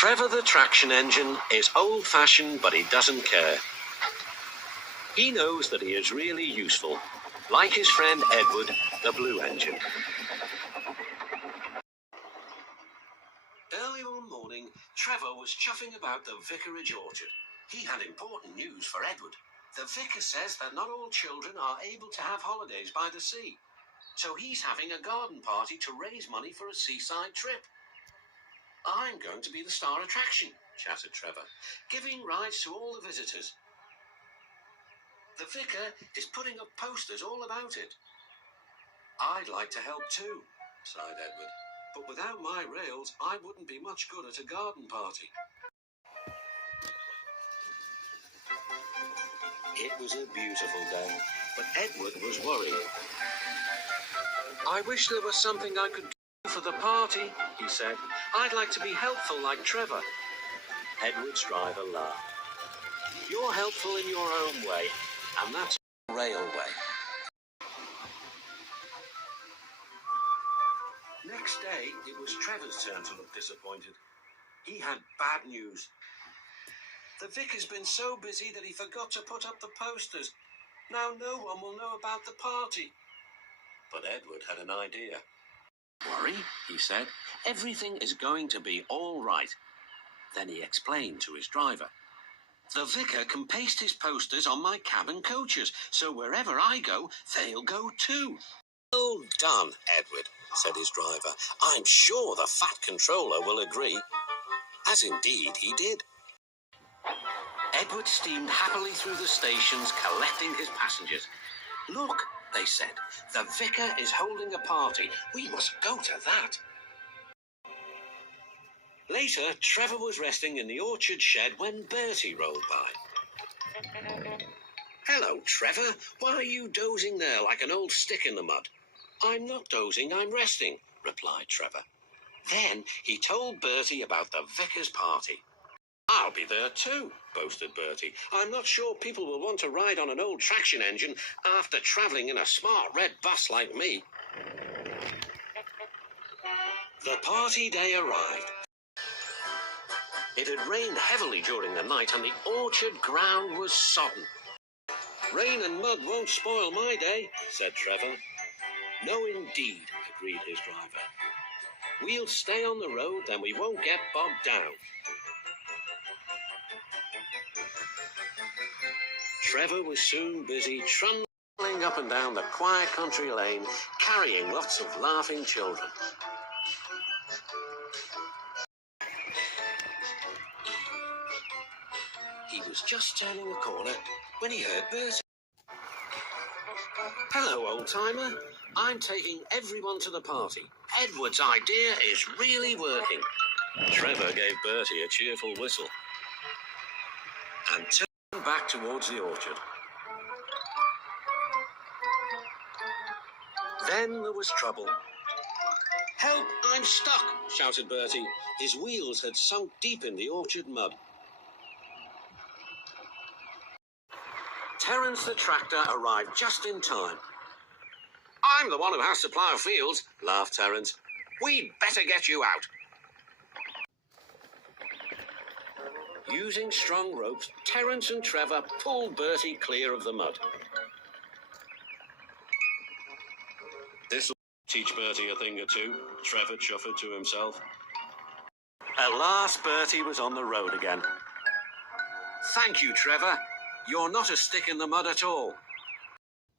Trevor the traction engine is old-fashioned, but he doesn't care. He knows that he is really useful, like his friend Edward, the blue engine. Early one morning, Trevor was chuffing about the vicarage orchard. He had important news for Edward. The vicar says that not all children are able to have holidays by the sea, so he's having a garden party to raise money for a seaside trip. "I'm going to be the star attraction," chattered Trevor, "giving rides to all the visitors. The vicar is putting up posters all about it." "I'd like to help too," sighed Edward, "but without my rails, I wouldn't be much good at a garden party." It was a beautiful day, but Edward was worried. "I wish there was something I could do for the party," he said. "I'd like to be helpful like Trevor." Edward's driver laughed. "You're helpful in your own way, and that's a railway." Next day, it was Trevor's turn to look disappointed. He had bad news. The vicar's been so busy that he forgot to put up the posters. Now no one will know about the party. But Edward had an idea. "Don't worry," he said. "Everything is going to be all right." Then he explained to his driver. "The vicar can paste his posters on my cabin coaches, so wherever I go, they'll go too." "Well done, Edward," said his driver. "I'm sure the fat controller will agree." As indeed he did. Edward steamed happily through the stations, collecting his passengers. "Look," they said, "the vicar is holding a party. We must go to that." Later, Trevor was resting in the orchard shed when Bertie rolled by. "Hello, Trevor. Why are you dozing there like an old stick in the mud?" "I'm not dozing, I'm resting," replied Trevor. Then he told Bertie about the vicar's party. "I'll be there too," boasted Bertie. "I'm not sure people will want to ride on an old traction engine after travelling in a smart red bus like me." The party day arrived. It had rained heavily during the night and the orchard ground was sodden. "Rain and mud won't spoil my day," said Trevor. "No, indeed," agreed his driver. "We'll stay on the road, then we won't get bogged down." Trevor was soon busy trundling up and down the quiet country lane, carrying lots of laughing children. He was just turning a corner when he heard Bertie. "Hello, old-timer. I'm taking everyone to the party. Edward's idea is really working." Trevor gave Bertie a cheerful whistle and turned back towards the orchard. Then there was trouble. "Help, I'm stuck," shouted Bertie. His wheels had sunk deep in the orchard mud. Terence the tractor arrived just in time. "I'm the one who has to plough fields," laughed Terence. "We'd better get you out." Using strong ropes, Terence and Trevor pulled Bertie clear of the mud. "This'll teach Bertie a thing or two," Trevor chuffed to himself. At last, Bertie was on the road again. "Thank you, Trevor. You're not a stick in the mud at all."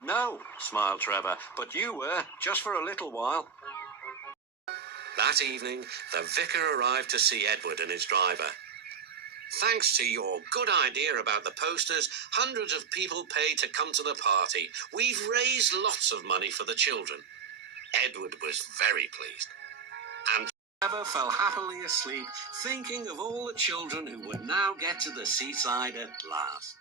"No," smiled Trevor, "but you were, just for a little while." That evening, the vicar arrived to see Edward and his driver. "Thanks to your good idea about the posters, hundreds of people paid to come to the party. We've raised lots of money for the children." Edward was very pleased. And Trevor fell happily asleep, thinking of all the children who would now get to the seaside at last.